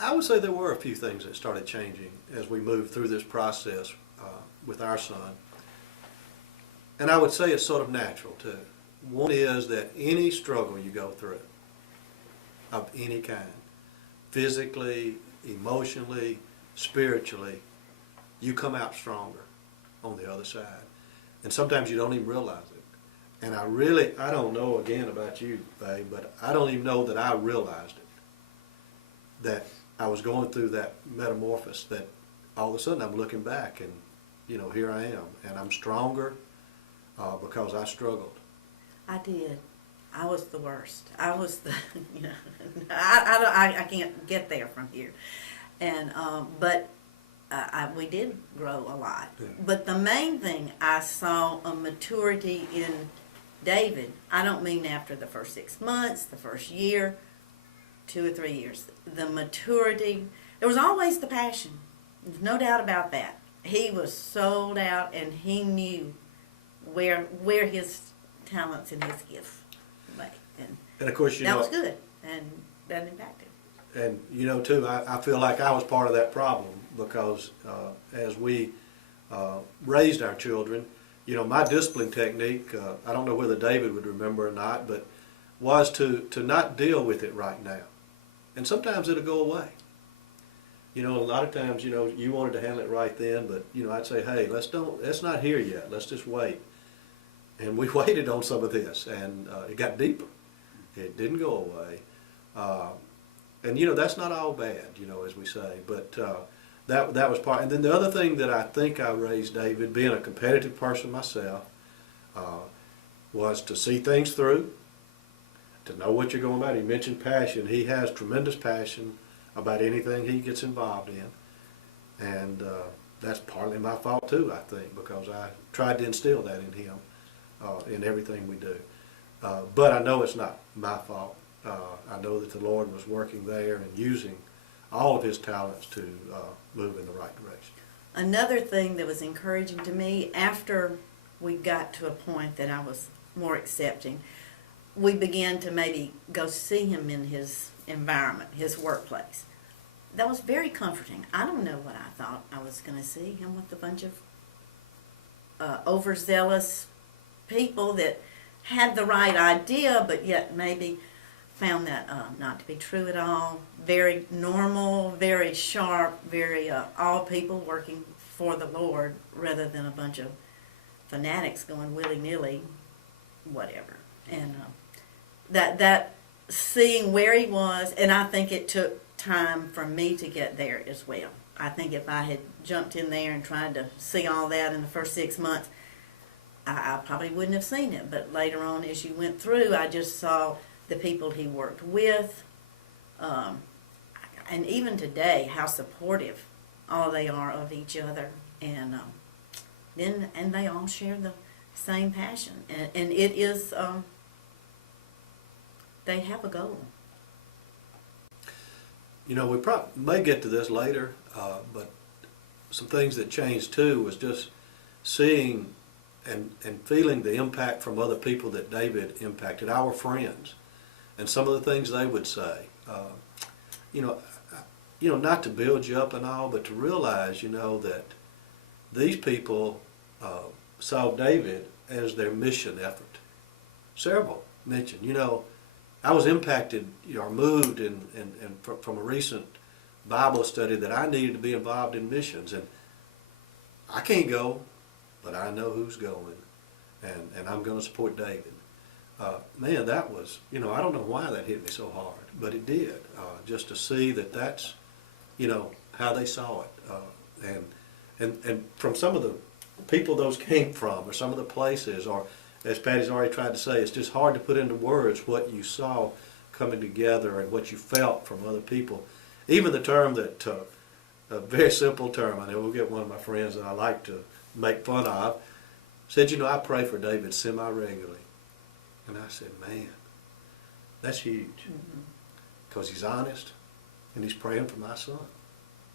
I would say there were a few things that started changing as we moved through this process with our son. And I would say it's sort of natural too. One is that any struggle you go through of any kind, physically, emotionally, spiritually, you come out stronger on the other side. And sometimes you don't even realize it. And I don't know again about you, babe, but I don't even know that I realized it. That I was going through that metamorphosis, that all of a sudden I'm looking back and, here I am. And I'm stronger because I struggled. I did. I was the worst. I was the, I can't get there from here. And, but we did grow a lot. Yeah. But the main thing, I saw a maturity in David. I don't mean after the first 6 months, the first year, 2 or 3 years. The maturity, there was always the passion. There's no doubt about that. He was sold out and he knew where his talents and his gifts lay. And of course, that was good, and that impacted. And too, I feel like I was part of that problem because as we raised our children, my discipline technique, I don't know whether David would remember or not, but was to not deal with it right now. And sometimes it'll go away. A lot of times, you wanted to handle it right then, but, I'd say, hey, let's not here yet. Let's just wait. And we waited on some of this, and it got deeper. It didn't go away. And, that's not all bad, as we say. But that was part. And then the other thing that I think I raised David, being a competitive person myself, was to see things through, to know what you're going about. He mentioned passion. He has tremendous passion about anything he gets involved in. And that's partly my fault too, I think, because I tried to instill that in him in everything we do. But I know it's not my fault. I know that the Lord was working there and using all of his talents to move in the right direction. Another thing that was encouraging to me, after we got to a point that I was more accepting, we began to maybe go see him in his environment, his workplace. That was very comforting. I don't know what I thought I was going to see him with a bunch of overzealous people that had the right idea, but yet maybe found that not to be true at all. Very normal, very sharp, very all people working for the Lord rather than a bunch of fanatics going willy-nilly, whatever. And that seeing where he was, and I think it took time for me to get there as well. I think if I had jumped in there and tried to see all that in the first 6 months, I probably wouldn't have seen it. But later on, as you went through, I just saw the people he worked with, and even today, how supportive all they are of each other, and they all share the same passion, and it is they have a goal. We may get to this later, but some things that changed too was just seeing and feeling the impact from other people that David impacted, our friends, and some of the things they would say. Not to build you up and all, but to realize, that these people saw David as their mission effort. Several mentioned, I was impacted or moved from a recent Bible study that I needed to be involved in missions. And I can't go, but I know who's going, and I'm going to support David. Man, that was, I don't know why that hit me so hard, but it did. Just to see that's, how they saw it. And from some of the people those came from, or some of the places, or as Patty's already tried to say, it's just hard to put into words what you saw coming together and what you felt from other people. Even the term that, a very simple term, I know we'll get one of my friends that I like to make fun of, said, I pray for David semi-regularly. And I said, man, that's huge. Because he's honest and he's praying for my son.